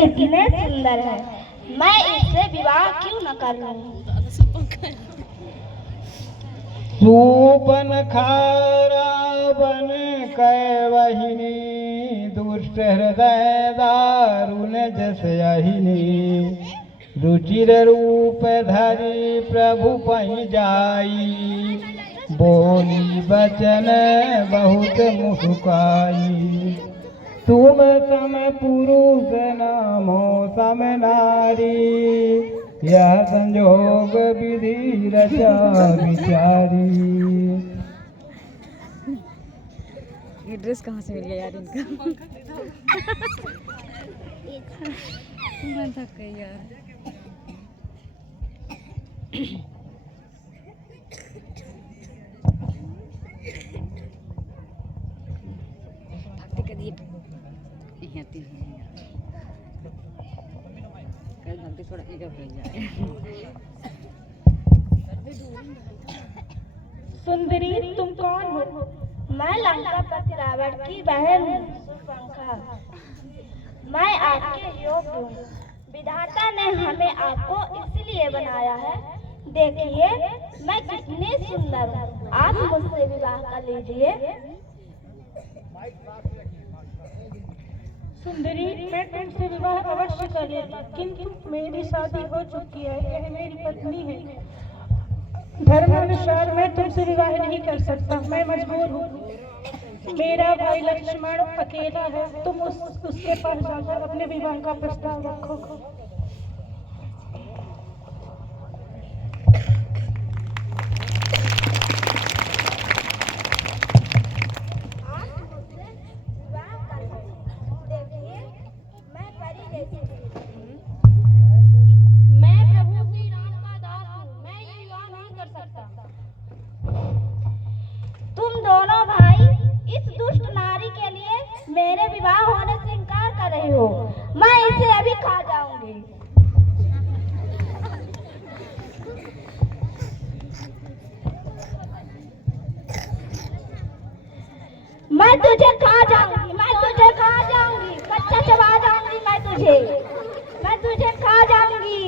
कितने सुंदर हैं, मैं इससे विवाह क्यों न कर लूं। सूपन खारावन कैवहिनी दुष्ट हृदय दारुण जस अहिनी रुचिर रूप धरि प्रभु पहि जाई बोली बचन बहुत मुस्काई तुम सम पुरुष नामो सम नारी यह संजोग विधि रचा विचारी। ये ड्रेस कहाँ से मिल गया यार इनका? मैं थक गई यार। भागते कभी आती है कल भागते थोड़ा एक हो जाए। सुंदरी तुम कौन हो? मैं लंकापति रावण की बहन हूँ शूर्पणखा। मैं आपके योग्य हूँ। विधाता ने हमें आपको इसलिए बनाया है। देखिए मैं कितनी सुंदर हूँ, आप मुझसे विवाह कर लीजिए। सुंदरी मैं तुमसे विवाह अवश्य कर लेता, किंतु मेरी शादी हो चुकी है, यह मेरी पत्नी है। धर्मानुसार मैं तुमसे विवाह नहीं कर सकता, मैं मजबूर हूँ। मेरा भाई लक्ष्मण अकेला है, तुम उसके पास जाकर अपने विवाह का प्रस्ताव रखो। तुम दोनों भाई इस दुष्ट नारी के लिए मेरे विवाह होने से इनकार कर रहे हो। मैं इसे अभी खा जाऊंगी। मैं तुझे खा जाऊंगी, मैं तुझे खा जाऊंगी, कच्चा चबा जाऊंगी मैं तुझे खा जाऊंगी।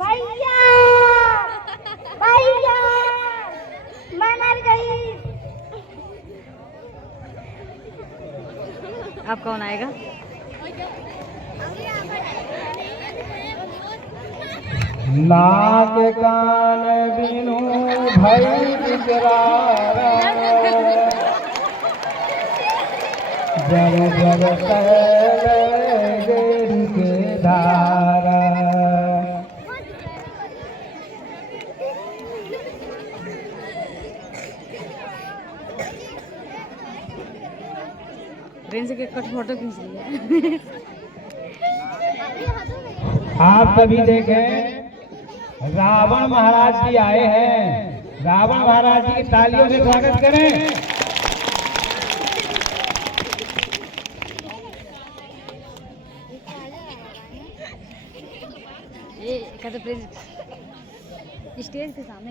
भैया भैया मैं मर गई। अब कौन आएगा? नाक कान बिनु भई बिचरारा जग जग गिर के धारा। प्रिंस के कट फोटो खींच लिया। आप सभी देखें रावण महाराज जी आए हैं। रावण महाराज जी की तालियों से स्वागत करें। ये कहते प्रिंस स्टेज के सामने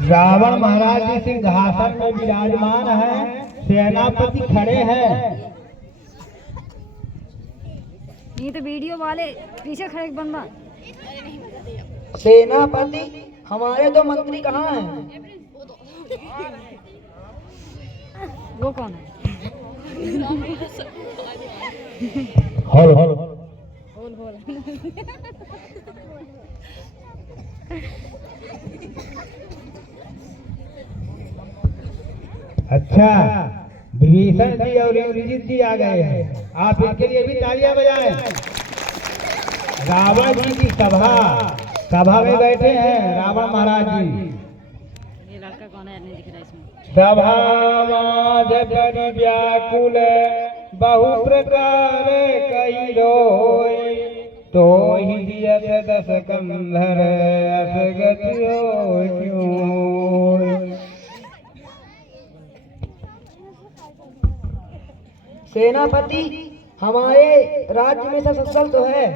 रावण महाराज जी सिंहासन में विराजमान है, सेनापति खड़े हैं। ये तो वीडियो वाले पीछे खड़े एक बंदा। सेनापति हमारे दो मंत्री कहाँ हैं? वो कौन है? होल होल होल होल। अच्छा, विभीषण जी और इंद्रजीत जी आ गए हैं। आप इनके लिए भी तालियां बजाएं। रावण जी की सभा में बैठे हैं रावण महाराज जी। ये लड़का कौन है? नहीं दिख रहा इसमें। सभामाध परि व्याकुल बहु प्रकार कई रोय, तो ही दियत दस कंधर असगति होय क्यों। सेनापति, हमारे राज्य में सब सफल तो है।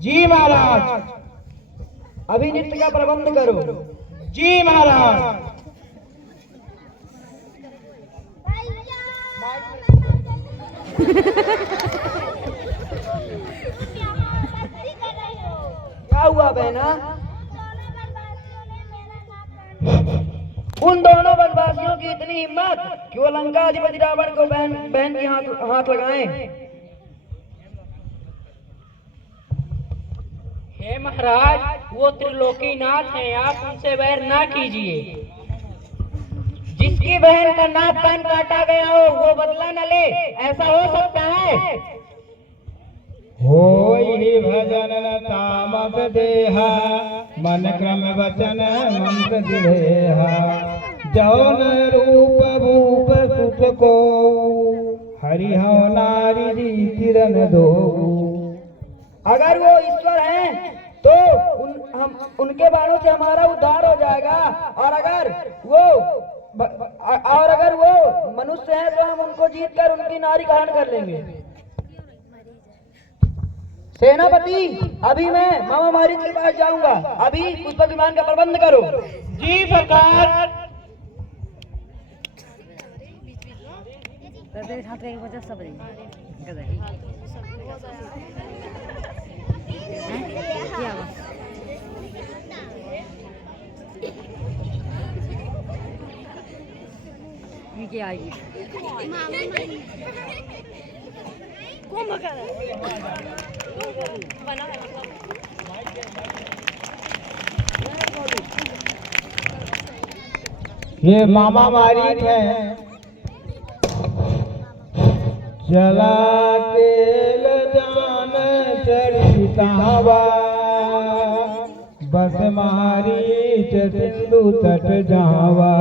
जी महाराज। अभी नृत्य का प्रबंध करो। जी महाराज। क्या हुआ बहना? उन दोनों बनवासियों की इतनी हिम्मत कि वो लंका अधिपति रावण को बहन के हाथ लगाएं। हे महाराज, वो त्रिलोकीनाथ हैं, आप उनसे वैर ना कीजिए। जिसकी बहन का नाक कान काटा गया हो वो बदला न ले, ऐसा हो सकता है? होई भजन तामस देहा, मन क्रम वचन मंत्र दिलेहा, जौन रूप भूप सुत को, हरिहौ नारी रीतिरन दो। अगर वो ईश्वर हैं तो उनके बाणों से हमारा उद्धार हो जाएगा, और अगर वो मनुष्य हैं तो हम उनको जीत कर उनकी नारी का हरण कर लेंगे। सेनापति, अभी मैं मामा मारीच के पास जाऊंगा। अभी पुष्पक विमान का प्रबंध करो। जी सरकार। क्या आएगी? ये मामा मारीच है। चला के जान चढ़ी तावा, बस मारीच सिंधु तट जावा।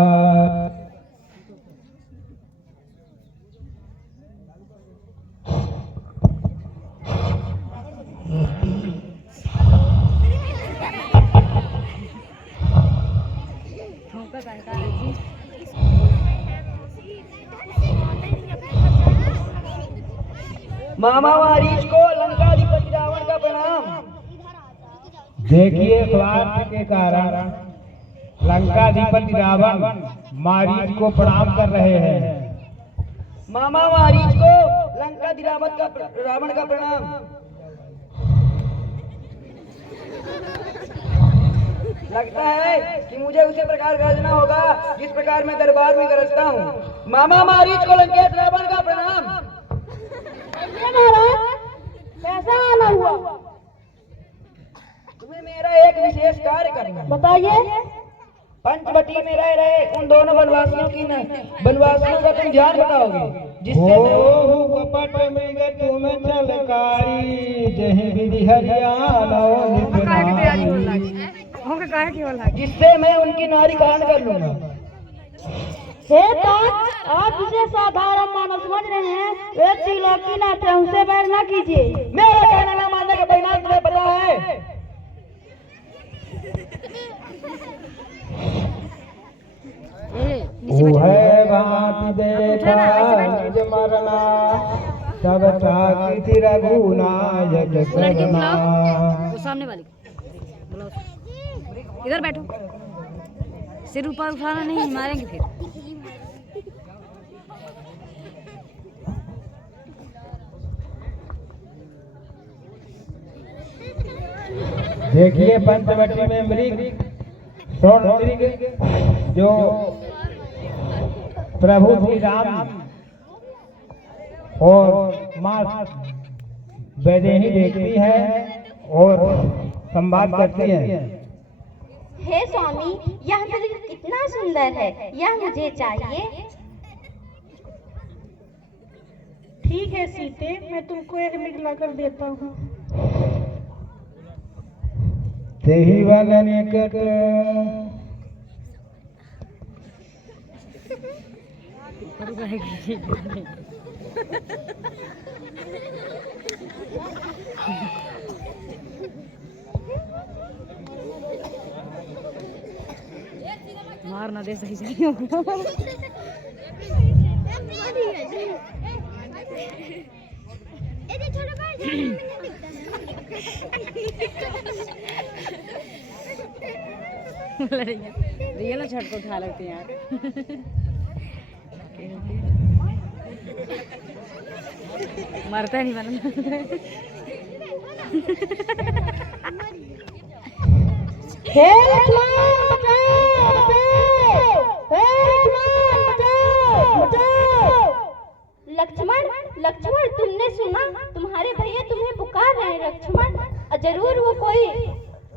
मामा मारीच को लंकाधिपति रावण का प्रणाम। देखिए, स्वार्थ के कारण लंकाधिपति रावण मारीच को प्रणाम कर रहे हैं। मामा मारीच को लंकाधिपति रावण का प्रणाम। लगता है कि मुझे उसी प्रकार गरजना होगा जिस प्रकार मैं दरबार में गरजता हूँ। मामा मारीच को लंकेश रावण का प्रणाम। कैसा आना हुआ? तुम्हें मेरा एक विशेष कार्य करना है। बताइए। पंचवटी में रह रहे उन दोनों बनवासियों का तुम ध्यान रखोगे, जिससे कपट मृग तुम चलकारी, जहि विधि हरियाणा जिससे मैं उनकी नारी कांड कर लूंगा। हे तात, आप इसे साधारण मानव समझ रहे हैं, वे त्रिलोकीनाथ है, उनसे बैर न कीजिए। मेरा कहना न मानने का परिणाम तुम्हें पता है। है भांति देखा निज मरना, सब ताकि रघुनायक सरना। वो सामने वाली बुलाओ, इधर बैठो। सिर ऊपर उठाना नहीं, मारेंगे फिर। देखिए, पंचवटी में मृग जो प्रभु श्री राम और माँ वैदेही देखती है और संवाद करती है। हे स्वामी, यह मृग कितना सुंदर है, यह मुझे चाहिए। ठीक है सीते, मैं तुमको एक मृग लाकर देता हूँ। तेहि वन निकट मार ना दे सही सही रियल छठ को उठा लगती हैं यार। मरता नहीं बना। हे लक्ष्मण बचाओ बचाओ, हे लक्ष्मण लक्ष्मण तुमने सुना, तुम्हारे भैया तुम्हें पुकार रहे हैं लक्ष्मण। जरूर वो कोई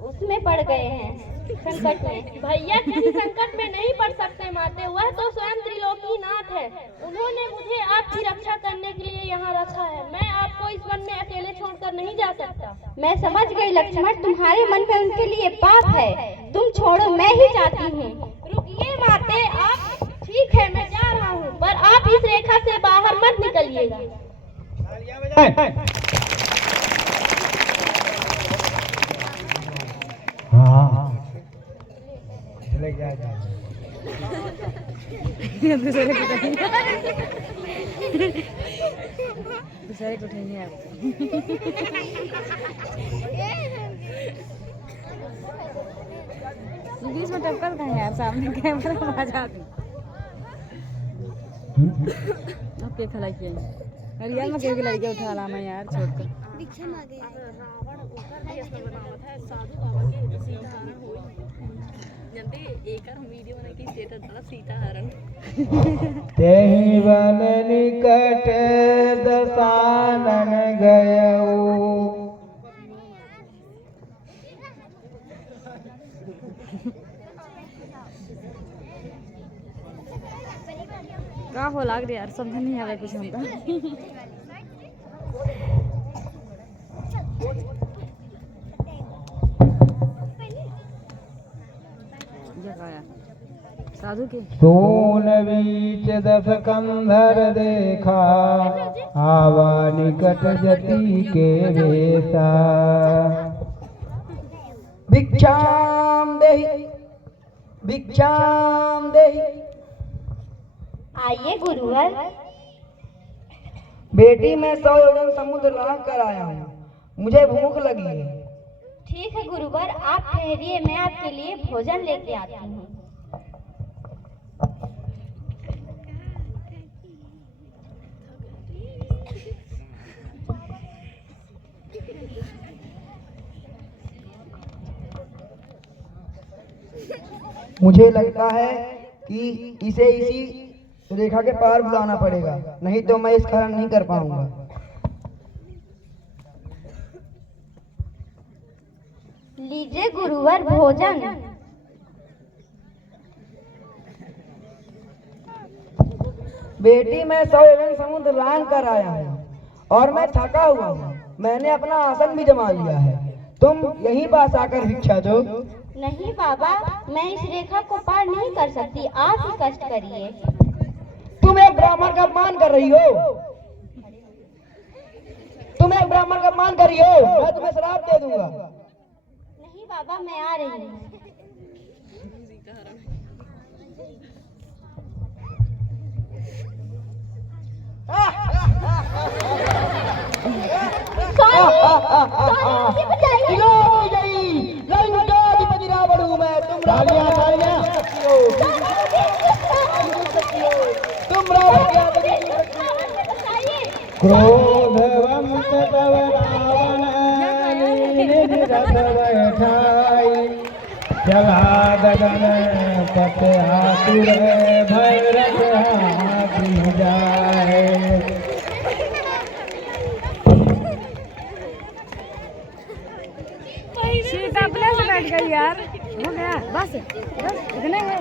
उसमें पड़ गए हैं, संकट में। भैया किसी संकट में नहीं पड़ सकते माते, वह तो स्वयं त्रिलोकीनाथ है। उन्होंने मुझे आपकी रक्षा करने के लिए यहाँ रखा है। मैं आपको इस वन में अकेले छोड़कर नहीं जा सकता। मैं समझ गई लक्ष्मण, तुम्हारे मन में उनके लिए पाप है। तुम छोड़ो, मैं ही जाती हूँ। रुकिए माते, आप ठीक है मैं जा रहा हूँ, पर आप इस रेखा से बाहर मत निकलिएगा। हाँ चले गया दूसरे को उठाएंगे आप। बीच में टक्कर का है यार, सामने कैमरा आ जाती। अब क्या खलाई किया अरे यार, मैं क्योंकि लड़कियां उठा ला मैं यार छोड़कर। तेहि वन निकट दसानन गयऊ। का हो लाग रही यार, समझ नहीं आ रहा कुछ हमका। साधु के सोन बीच दस कंधर देखा, आवा निकट जति के वेसा। भिक्षाम देहि, भिक्षाम देहि। आइए गुरुवर। बेटी मैं 100 योजन समुद्र लांघ कर आया हूँ, मुझे भूख लगी है। ठीक है गुरुवर, आप ठहरिए, मैं आपके लिए भोजन लेके आती हूँ। मुझे लगता है कि इसे इसी रेखा के पार बुलाना पड़ेगा, नहीं तो मैं इस खनन नहीं कर पाऊंगा। लीजिए गुरुवर भोजन। बेटी मैं 100 योजन समुद्र लांघ कर आया हूँ और मैं थका हुआ हूँ। मैंने अपना आसन भी जमा लिया है, तुम यहीं पास आकर भिक्षा दो। नहीं बाबा, मैं इस रेखा को पार नहीं कर सकती, आप ही कष्ट करिए। तुम एक ब्राह्मण का अपमान कर रही हो, तुम एक ब्राह्मण का अपमान कर रही हो, मैं तुम्हें श्राप दे दूंगा। नहीं बाबा, मैं आ रही हूँ। रावण हूँ मैं, तुम तालियां तालियां। तुम रावण क्रोधवंत तव रावण निज रथ बैठाई। चला गगन पथ आतुर भैरथ हाथी जाए। सीता अपने से बैठ गई यार, हो गया बस बस इतने में।